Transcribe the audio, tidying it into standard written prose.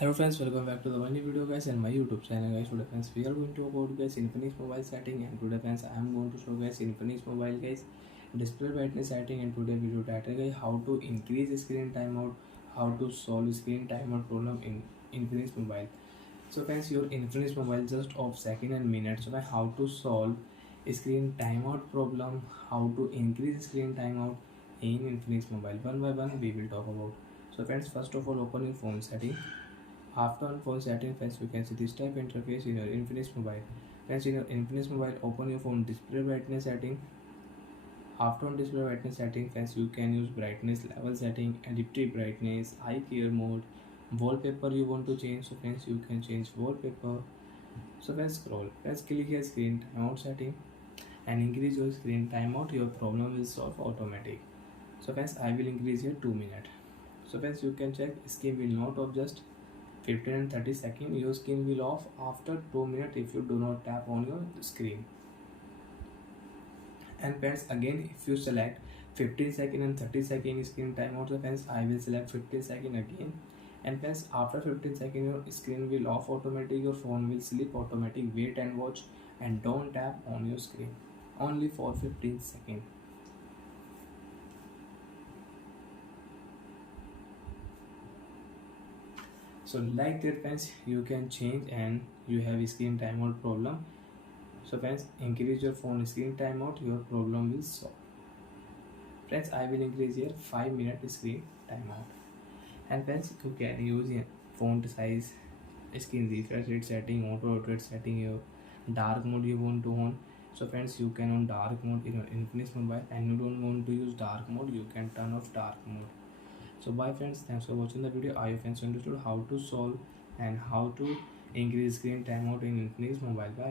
Hello friends, welcome back to the one new video guys and my YouTube channel guys. Today friends we are going to about guys Infinix mobile setting, and today friends I am going to show guys Infinix mobile guys display brightness setting, and today video title guys how to increase screen timeout, how to solve screen timeout problem in Infinix mobile. So friends, your Infinix mobile just off second and minutes. So how to solve screen timeout problem, how to increase screen timeout in Infinix mobile. One by one we will talk about. So friends, first of all open your phone setting. After on phone setting, friends, you can see this type interface in your Infinix mobile. Friends, in your Infinix mobile, open your phone display brightness setting. After on display brightness setting, friends, you can use brightness level setting, adaptive brightness, eye care mode, wallpaper you want to change. So friends, you can change wallpaper. So friends, scroll. Friends, click here screen timeout setting and increase your screen timeout. Your problem will solve automatic. So friends, I will increase here 2 minutes. So friends, you can check screen will not off just 15 and 30 seconds. Your screen will off after 2 minutes if you do not tap on your screen. And friends, again if you select 15 second and 30 second screen timeout, so friends I will select 15 second again. And friends, after 15 second your screen will off automatic, your phone will sleep automatic. Wait and watch and don't tap on your screen only for 15 seconds. So like that friends, you can change and you have screen timeout problem. So friends, increase your phone screen timeout, your problem will solve. Friends, I will increase here 5 minute screen timeout. And friends, you can use your font size, screen refresh rate setting, auto rotate setting, your dark mode you want to on. So friends, you can on dark mode in your Infinix mobile, and you don't want to use dark mode, you can turn off dark mode. So bye friends, thanks for watching the video. I hope friends understood how to solve and how to increase screen timeout in Infinix mobile. Bye.